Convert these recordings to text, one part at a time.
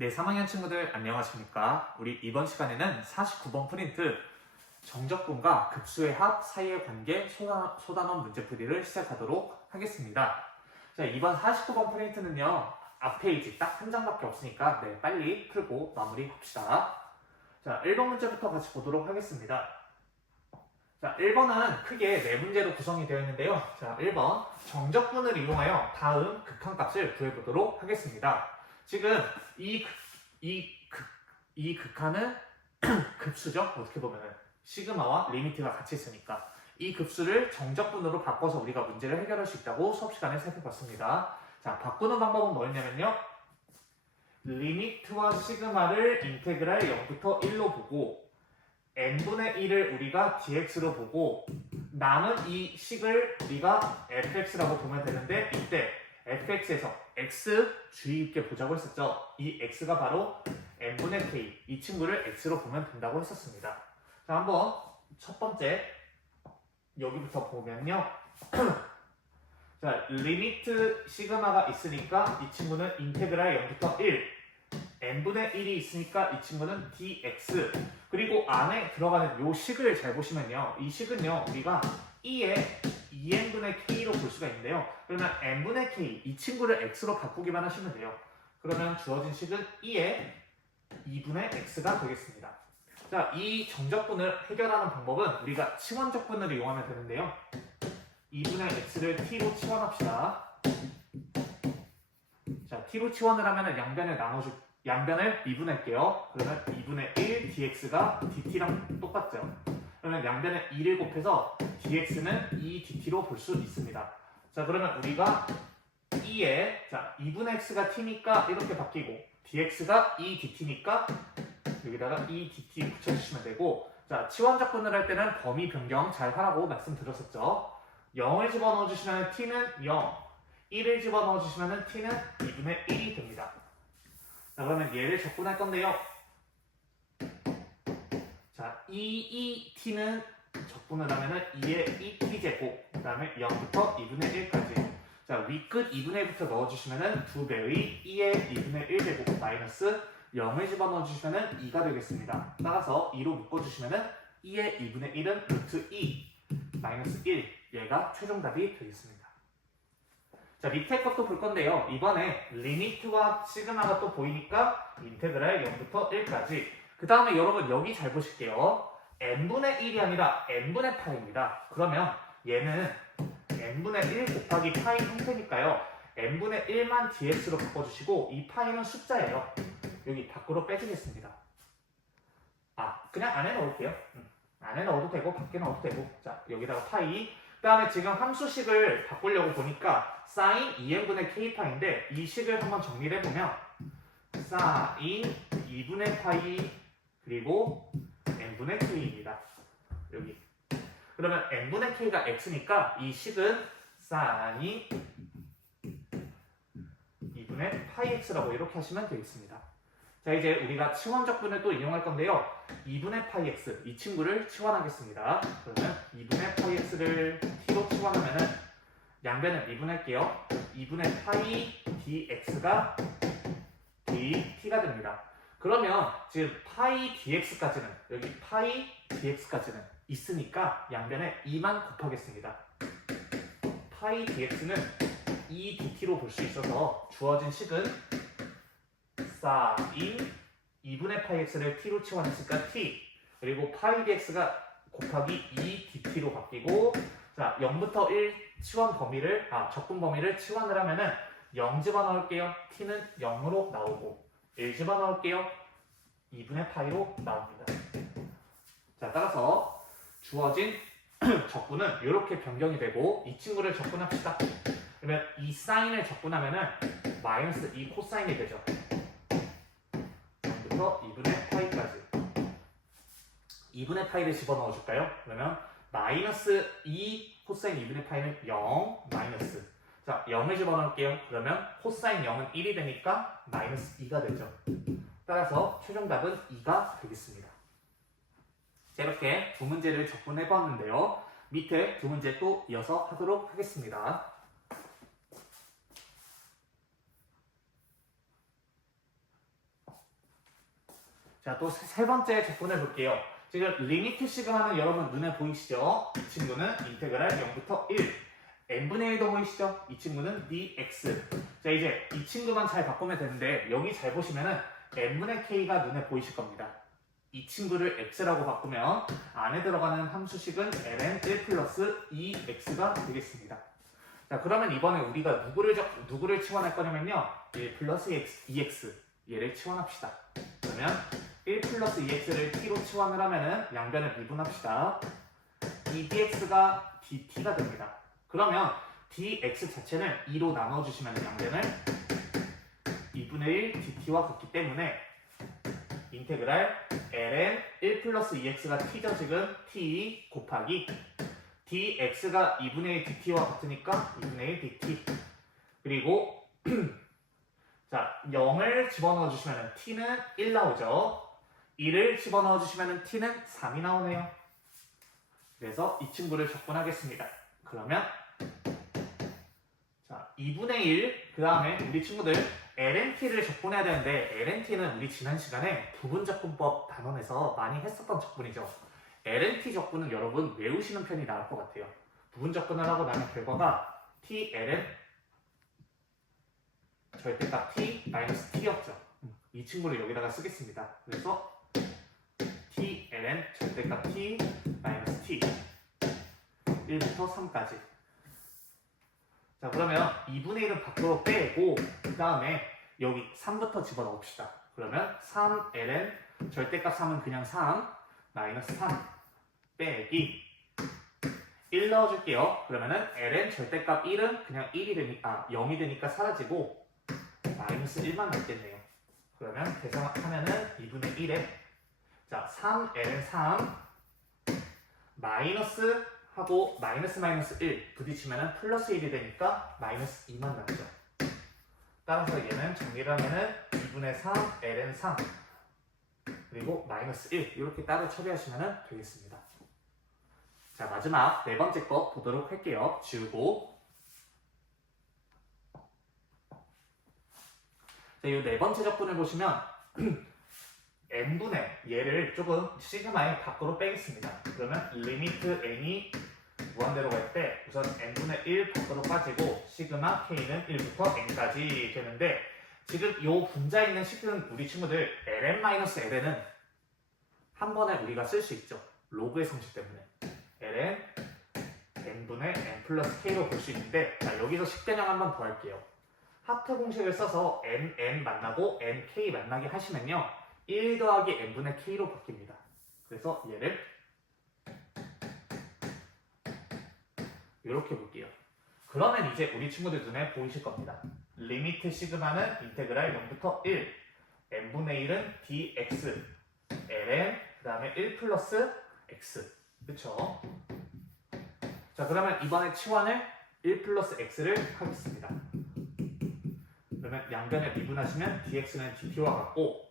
네, 3학년 친구들 안녕하십니까? 우리 이번 시간에는 49번 프린트 정적분과 급수의 합 사이의 관계 소단원 문제풀이를 시작하도록 하겠습니다. 자, 이번 49번 프린트는요, 앞 페이지 딱 한 장밖에 없으니까 빨리 풀고 마무리합시다. 자, 1번 문제부터 같이 보도록 하겠습니다. 자, 1번은 크게 4문제로 구성이 되어 있는데요. 자, 1번 정적분을 이용하여 다음 극한값을 구해보도록 하겠습니다. 지금 이 극한은 급수죠. 어떻게 보면은 시그마와 리미트가 같이 있으니까 이 급수를 정적분으로 바꿔서 우리가 문제를 해결할 수 있다고 수업 시간에 살펴봤습니다. 자, 바꾸는 방법은 뭐였냐면요. 리미트와 시그마를 인테그랄 0부터 1로 보고 n분의 1을 우리가 dx로 보고 남은 이 식을 우리가 fx라고 보면 되는데 이때 fx에서 x 주의 깊게 보자고 했었죠. 이 x가 바로 n분의 k, 이 친구를 x로 보면 된다고 했었습니다. 자, 한번 첫 번째 여기부터 보면요. 자, 리미트 시그마가 있으니까 이 친구는 인테그랄 0부터 1, n분의 1이 있으니까 이 친구는 dx, 그리고 안에 들어가는 요 식을 잘 보시면요, 이 식은요 우리가 2의 2n분의 k로 볼 수가 있는데요. 그러면 n분의 k, 이 친구를 x로 바꾸기만 하시면 돼요. 그러면 주어진 식은 2의 2분의 x가 되겠습니다. 자, 이 정적분을 해결하는 방법은 우리가 치원적분을 이용하면 되는데요. 2분의 x를 t로 치원합시다. 자, t로 치원을 하면 양변을 미분할게요. 그러면 2분의 1 dx가 dt랑 똑같죠. 그러면 양변에 2를 곱해서 dx는 2dt로 볼 수 있습니다. 자, 그러면 우리가 2에 2분의 x가 t니까 이렇게 바뀌고 dx가 2dt니까 여기다가 2dt 붙여주시면 되고, 자, 치원적분을 할 때는 범위 변경 잘 하라고 말씀드렸었죠. 0을 집어넣어 주시면 t는 0, 1을 집어넣어 주시면 t는 2분의 1이 됩니다. 자, 그러면 얘를 적분할 건데요. 자, 2t는 적분을 하면은 2의 2t제곱, 그 다음에 0부터 2분의 1까지. 자, 위끝 2분의 1부터 넣어주시면은 2배의 2의 2분의 1제곱 마이너스 0을 집어넣어 주시면은 2가 되겠습니다. 따라서 2로 묶어주시면은 2의 2분의 1은 루트 2 마이너스 1, 얘가 최종답이 되겠습니다. 자, 밑에 것도 볼 건데요. 이번에 리미트와 시그마가 또 보이니까 인테그랄 0부터 1까지. 그 다음에 여러분 여기 잘 보실게요. n분의 1이 아니라 n분의 파입니다. 그러면 얘는 n분의 1 곱하기 파이 형태니까요. n분의 1만 dx로 바꿔주시고 이 파이는 숫자예요. 여기 밖으로 빼주겠습니다. 그냥 안에 넣을게요. 안에 넣어도 되고 밖에 넣어도 되고. 자, 여기다가 파이. 그 다음에 지금 함수식을 바꾸려고 보니까 sin 2n분의 k파인데 이 식을 한번 정리를 해보면 sin 2분의 파이 그리고 n분의 k입니다. 여기. 그러면 n분의 k가 x니까 이 식은 sin 2분의 파이 x라고 이렇게 하시면 되겠습니다. 자, 이제 우리가 치원적분을 또 이용할 건데요. 2분의 파이 x, 이 친구를 치원하겠습니다. 그러면 2분의 파이 x를 t로 치원하면은 양변을 미분할게요. 2분의 파이 dx가 dt가 됩니다. 그러면 지금 파이 dx까지는, 여기 파이 dx까지는 있으니까 양변에 2만 곱하겠습니다. 파이 dx는 2dt로 볼 수 있어서 주어진 식은 sin 2분의 파이 x를 t로 치환했으니까 t, 그리고 파이 dx가 곱하기 2dt로 바뀌고, 자, 0부터 1 치환 범위를, 적분 범위를 치환을 하면은 0 집어넣을게요. t는 0으로 나오고 1 집어넣을게요. 2분의 파이로 나옵니다. 자, 따라서 주어진 적분은 이렇게 변경이 되고, 이 친구를 적분합시다. 그러면 이 사인을 적분하면은 마이너스 2 코사인이 되죠. 0부터 2분의 파이까지. 2분의 파이를 집어넣어 줄까요? 그러면 마이너스 2 코사인 2분의 파이는 0 마이너스. 자, 0을 집어넣을게요. 그러면 코사인 0은 1이 되니까 마이너스 2가 되죠. 따라서 최종답은 2가 되겠습니다. 자, 이렇게 두 문제를 적분해 보았는데요. 밑에 두 문제 또 이어서 하도록 하겠습니다. 자, 또 세 번째 적분해 볼게요. 지금 리미트 시그마는 여러분 눈에 보이시죠? 이 친구는 인테그랄 0부터 1. n분의 1도 보이시죠? 이 친구는 dx. 자, 이제 이 친구만 잘 바꾸면 되는데 여기 잘 보시면은 n분의 k가 눈에 보이실 겁니다. 이 친구를 x라고 바꾸면 안에 들어가는 함수식은 ln 1 플러스 2x가 되겠습니다. 자, 그러면 이번에 우리가 누구를 치환할 거냐면요. 1 플러스 2x 얘를 치환합시다. 그러면 1 플러스 2x를 t로 치환을 하면은 양변을 미분합시다. 이 dx가 dt가 됩니다. 그러면 dx 자체는 2로 나눠주시면 양변을 2분의 1 dt와 같기 때문에 인테그랄 ln 1 플러스 2x가 t죠. 지금 t 곱하기 dx가 2분의 1 dt와 같으니까 2분의 1 dt. 그리고 자, 0을 집어넣어 주시면 t는 1 나오죠. 2를 집어넣어 주시면 t는 3이 나오네요. 그래서 이 친구를 적분하겠습니다. 그러면 자, 2분의 1, 그 다음에 우리 친구들 LNT를 적분해야 되는데 LNT는 우리 지난 시간에 부분적분법 단원에서 많이 했었던 적분이죠. LNT 적분은 여러분 외우시는 편이 나을 것 같아요. 부분적분을 하고 나면 결과가 TLN 절대값 T-T였죠. 이 친구를 여기다가 쓰겠습니다. 그래서 TLN 절대값 T-T 1부터 3까지. 자, 그러면 2분의 1은 밖으로 빼고 그 다음에 여기 3부터 집어넣읍시다. 그러면 3ln 절대값 3은 그냥 3 마이너스 3 빼기 1 넣어줄게요. 그러면은 ln 절대값 1은 그냥 0이 되니까 사라지고 마이너스 1만 남겠네요. 그러면 계산하면은 2분의 1에 자 3ln 3 마이너스 하고 마이너스 1 부딪히면 플러스 1이 되니까 마이너스 2만 남죠. 따라서 얘는 정리를 하면은 2분의 3 ln 3 그리고 마이너스 1 이렇게 따로 처리하시면 되겠습니다. 자, 마지막 네 번째 거 보도록 할게요. 지우고 자, 이 네 번째 적분을 보시면 n분의 얘를 조금 시그마의 밖으로 빼겠습니다. 그러면 리미트 n이 무한대로 갈 때 우선 n분의 1 밖으로 빠지고 시그마 k는 1부터 n까지 되는데 지금 이 분자에 있는 식은 우리 친구들 ln-ln은 한 번에 우리가 쓸 수 있죠. 로그의 성질 때문에 ln n분의 n 플러스 k로 볼 수 있는데 자, 여기서 식변형 한 번 더 할게요. 하트 공식을 써서 n 만나고 nk 만나게 하시면요 1 더하기 n분의 k로 바뀝니다. 그래서 얘를 이렇게 볼게요. 그러면 이제 우리 친구들 눈에 보이실 겁니다. 리미트 시그마는 인테그랄 0부터 1 n분의 1은 dx ln 그 다음에 1 플러스 x 그쵸? 자, 그러면 이번에 치환을 1 플러스 x를 하겠습니다. 그러면 양변에 미분하시면 dx는 dt와 같고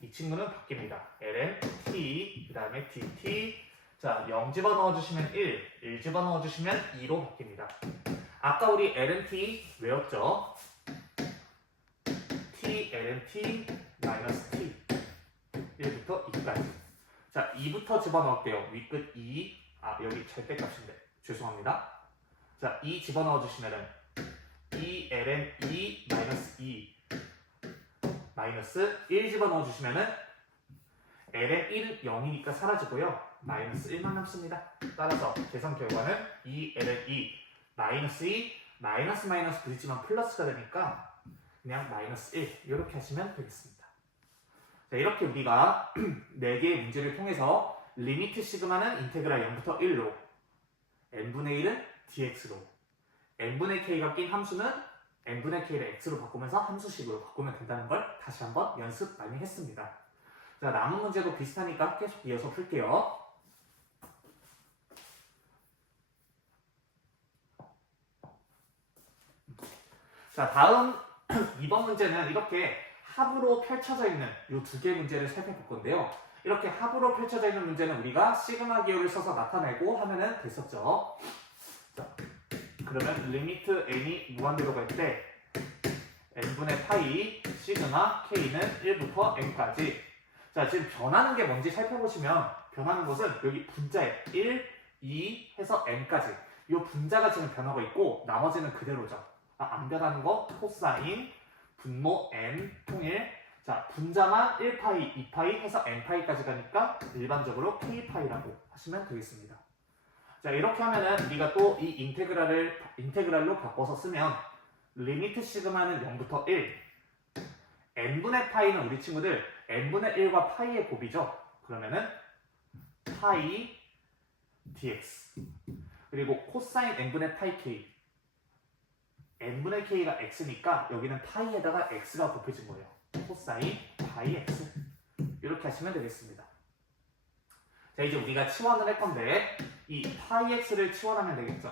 이 친구는 바뀝니다. ln t 그 다음에 dt 자, 0 집어넣어 주시면 1 집어넣어 주시면 2로 바뀝니다. 아까 우리 ln t 외웠죠? t ln t 마이너스 t 1부터 2까지 자, 2부터 집어넣을게요. 위끝 2 여기 절대값인데 죄송합니다. 자, 2 집어넣어 주시면은 2 ln 2 마이너스 2 마이너스 1 집어넣어 주시면은 ln 1은 0이니까 사라지고요. 마이너스 1만 남습니다. 따라서 계산 결과는 2 ln 2 마이너스 2 마이너스 부딪히면 플러스가 되니까 그냥 마이너스 1 이렇게 하시면 되겠습니다. 자, 이렇게 우리가 4개의 문제를 통해서 리미트 시그마는 인테그랄 0부터 1로 n분의 1은 dx로 n분의 k가 낀 함수는 n분의 k를 x로 바꾸면서 함수식으로 바꾸면 된다는 걸 다시 한번 연습 많이 했습니다. 자, 남은 문제도 비슷하니까 계속 이어서 풀게요. 자, 다음 2번 문제는 이렇게 합으로 펼쳐져 있는 이 2개 문제를 살펴볼 건데요. 이렇게 합으로 펼쳐져 있는 문제는 우리가 시그마 기호를 써서 나타내고 하면은 됐었죠. 자, 그러면 리미트 n이 무한대로 갈 때 n분의 파이 시그마 k는 1부터 n까지 자, 지금 변하는 게 뭔지 살펴보시면 변하는 것은 여기 분자에 1, 2 해서 n까지 이 분자가 지금 변하고 있고 나머지는 그대로죠. 안 변하는 거 코사인 분모 n 통일. 자, 분자만 1파이, 2파이 해서 n파이까지 가니까 일반적으로 k파이라고 하시면 되겠습니다. 자, 이렇게 하면은 우리가 또 이 인테그랄로 바꿔서 쓰면 리미트 시그마는 0부터 1, n분의 파이는 우리 친구들 n분의 1과 파이의 곱이죠. 그러면은 파이 dx 그리고 코사인 n분의 파이 k n분의 k가 x니까 여기는 파이에다가 x가 곱해진 거예요. 코사인 파이 x 이렇게 하시면 되겠습니다. 자, 이제 우리가 치환을 할 건데 이 파이 x를 치환하면 되겠죠.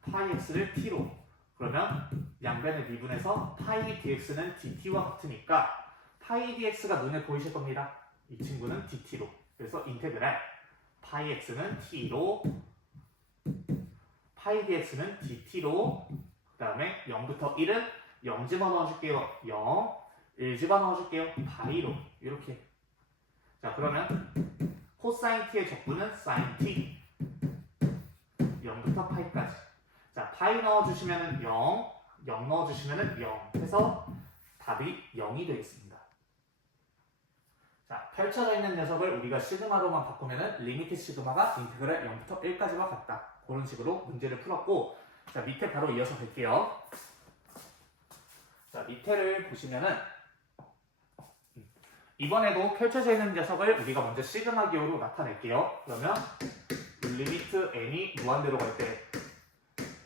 파이 x를 t로 그러면 양변을 미분해서 파이 dx는 dt와 같으니까 파이 dx가 눈에 보이실 겁니다. 이 친구는 dt로 그래서 인테그랄 파이 x는 t로 파이 dx는 dt로 그 다음에 0부터 1은 0 집어넣어줄게요. 0 1 집어넣어줄게요. 파이로 이렇게. 자, 그러면 코사인 t의 적분은 사인 t 0부터 파이까지. 자, 파이 넣어주시면은 0 0 넣어주시면은 0 해서 답이 0이 되겠습니다. 자, 펼쳐져 있는 녀석을 우리가 시그마로만 바꾸면은 리미트 시그마가 인테그랄 0부터 1까지와 같다. 그런 식으로 문제를 풀었고, 자, 밑에 바로 이어서 볼게요. 자, 밑에를 보시면은 이번에도 펼쳐져 있는 녀석을 우리가 먼저 시그마 기호로 나타낼게요. 그러면 리미트 n이 무한대로 갈 때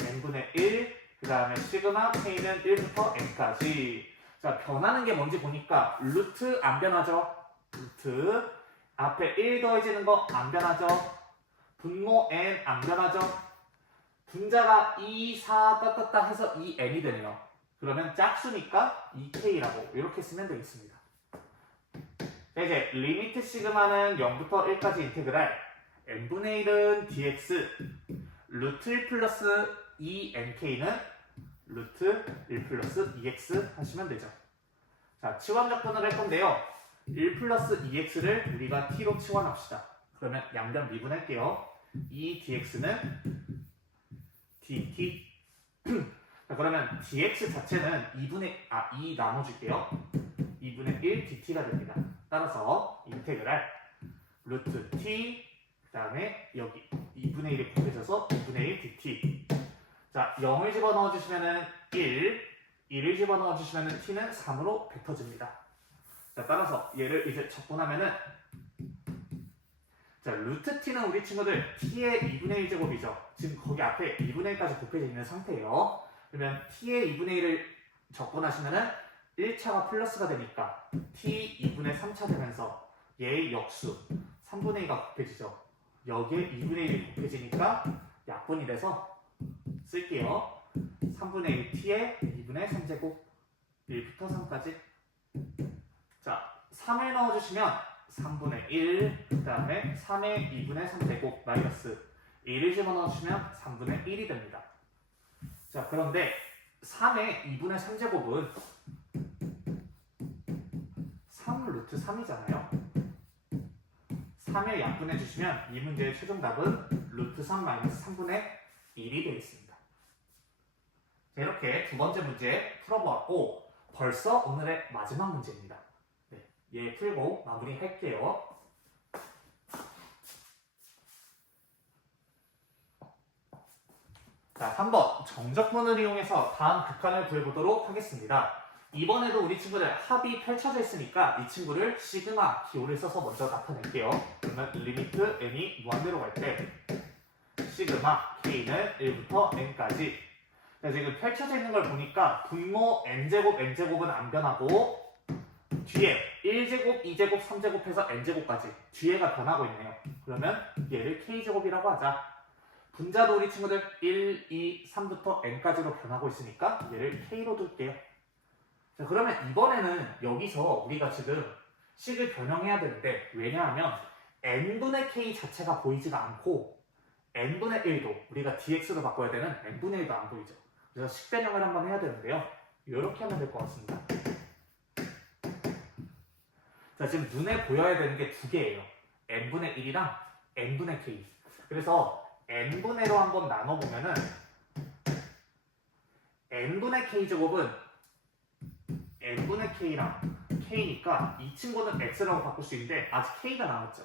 n분의 1, 그 다음에 시그마 k는 1부터 n까지. 자, 변하는 게 뭔지 보니까 루트 안 변하죠. 루트 앞에 1 더해지는 거 안 변하죠. 분모 n 안 변하죠. 분자가 2, 4, 따따따 해서 2n이 되네요. 그러면 짝수니까 2k라고 이렇게 쓰면 되겠습니다. 자, 이제 리미트 시그마는 0부터 1까지 인테그랄 n분의 1은 dx 루트 1 플러스 2nk는 루트 1 플러스 2x 하시면 되죠. 자, 치환 적분을 할 건데요. 1 플러스 2x를 우리가 t로 치환합시다. 그러면 양변 미분할게요. 2dx는 dt. 자, 그러면 dx 자체는 2 나눠줄게요. 2분의 1 dt가 됩니다. 따라서 인테그랄 루트 t 그 다음에 여기 2분의 1이 곱해져서 2분의 1 dt. 자, 0을 집어넣어주시면은 1을 집어넣어주시면은 t는 3으로 뱉어집니다. 자, 따라서 얘를 이제 적분하면은 자, 루트 t는 우리 친구들 t의 2분의 1제곱이죠. 지금 거기 앞에 2분의 1까지 곱해져 있는 상태예요. 그러면 t의 2분의 1을 적분하시면은 1차가 플러스가 되니까 t 2분의 3차 되면서 얘의 역수 3분의 2가 곱해지죠. 여기에 2분의 1이 곱해지니까 약분이 돼서 쓸게요. 3분의 1 t의 2분의 3제곱 1부터 3까지. 자, 3을 넣어주시면 3분의 1, 그 다음에 3의 2분의 3제곱 마이너스 1을 집어넣어주시면 3분의 1이 됩니다. 자, 그런데 3의 2분의 3제곱은 3 루트 3이잖아요. 3을 약분해주시면 이 문제의 최종 답은 루트 3 마이너스 3분의 1이 되겠습니다. 자, 이렇게 두 번째 문제 풀어보았고 벌써 오늘의 마지막 문제입니다. 네, 얘 풀고 마무리할게요. 자, 3번 정적분을 이용해서 다음 극한을 구해보도록 하겠습니다. 이번에도 우리 친구들 합이 펼쳐져 있으니까 이 친구를 시그마 기호를 써서 먼저 나타낼게요. 그러면 리미트 n이 무한대로 갈 때 시그마 k는 1부터 n까지. 자, 지금 펼쳐져 있는 걸 보니까 분모 n제곱은 안 변하고 뒤에 1제곱, 2제곱, 3제곱 해서 n제곱까지 뒤에가 변하고 있네요. 그러면 얘를 k제곱이라고 하자. 분자도 우리 친구들 1, 2, 3부터 n까지로 변하고 있으니까 얘를 k로 둘게요. 자, 그러면 이번에는 여기서 우리가 지금 식을 변형해야 되는데 왜냐하면 n분의 k 자체가 보이지가 않고 n분의 1도 우리가 dx로 바꿔야 되는 n분의 1도 안 보이죠. 그래서 식 변형을 한번 해야 되는데요. 이렇게 하면 될 것 같습니다. 자, 지금 눈에 보여야 되는 게 두 개예요. n분의 1이랑 n분의 k. 그래서 n분의 로 한번 나눠보면은 n분의 k제곱은 n분의 k랑 k니까 이 친구는 x라고 바꿀 수 있는데 아직 k가 남았죠.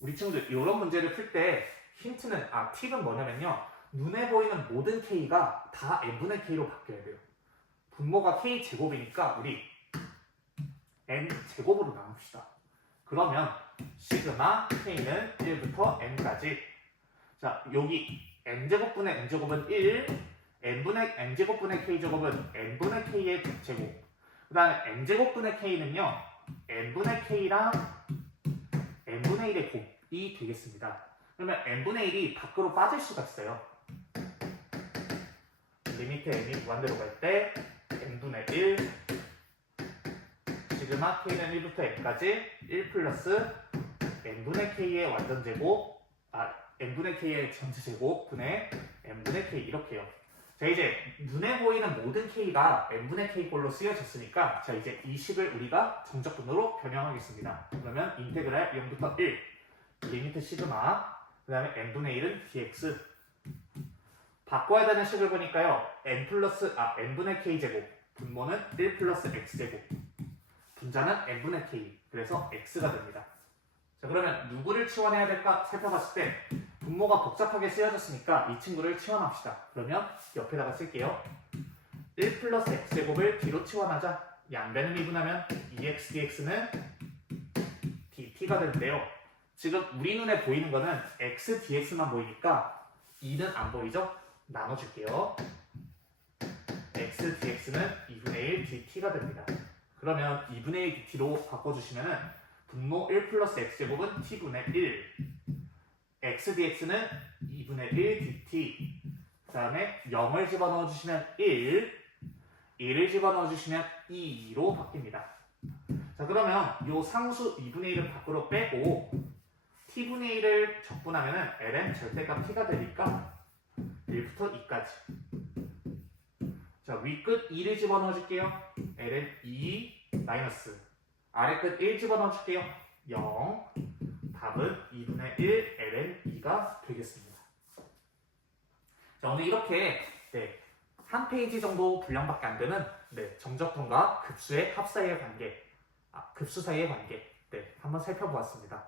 우리 친구들 이런 문제를 풀 때 힌트는 팁은 뭐냐면요. 눈에 보이는 모든 k가 다 n분의 k로 바뀌어야 돼요. 분모가 k제곱이니까 우리 n제곱으로 나눕시다. 그러면 시그마 k는 1부터 n까지. 자, 여기 n제곱분의 n제곱은 1, n제곱분의 k제곱은 n분의 k의 제곱. 그 다음에 n제곱분의 k는요, n분의 k랑 n분의 1의 곱이 되겠습니다. 그러면 n분의 1이 밖으로 빠질 수가 있어요. 리미트 n이 무한대로 갈 때 n분의 1 시그마 k는 1부터 n까지 1 플러스 n분의 k의 완전제곱 n분의 k의 전체제곱 분의 n분의 k 이렇게요. 자, 이제 눈에 보이는 모든 k가 n분의 k 꼴로 쓰여졌으니까 자, 이제 이 식을 우리가 정적분으로 변형하겠습니다. 그러면 인테그랄 0부터 1 리미트 시그마 그 다음에 n분의 1은 dx. 바꿔야 되는 식을 보니까요. n분의 k제곱 분모는 1 플러스 x제곱 분자는 n분의 k 그래서 x가 됩니다. 자, 그러면 누구를 치환해야 될까 살펴봤을 때 분모가 복잡하게 쓰여졌으니까 이 친구를 치환합시다. 그러면 옆에다가 쓸게요. 1 플러스 x제곱을 d로 치환하자. 양변을 미분하면 2x dx는 dt가 되는데요. 지금 우리 눈에 보이는 거는 x dx만 보이니까 2는 안 보이죠? 나눠줄게요. x dx는 2분의 1 dt가 됩니다. 그러면 2분의 1 dt로 바꿔주시면은 분모 1 플러스 x제곱은 t분의 1 x dx는 2분의 1 dt 그 다음에 0을 집어넣어 주시면 1을 집어넣어 주시면 2로 바뀝니다. 자, 그러면 요 상수 2분의 1을 밖으로 빼고 t분의 1을 적분하면은 ln 절대값 t가 되니까 1부터 2까지. 자, 위끝 2를 집어넣어 줄게요. ln 2 마이너스 아래끝 1 집어넣어 줄게요. 0. 답은 2분의 1 ln 2가 되겠습니다. 자, 오늘 이렇게 한 페이지 정도 분량밖에 안 되는 정적분과 급수의 합 사이의 관계, 급수 사이의 관계 한번 살펴보았습니다.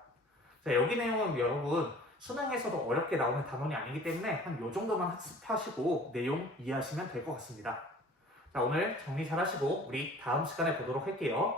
자, 여기 내용은 여러분 수능에서도 어렵게 나오는 단원이 아니기 때문에 한 요 정도만 학습하시고 내용 이해하시면 될 것 같습니다. 자, 오늘 정리 잘 하시고 우리 다음 시간에 보도록 할게요.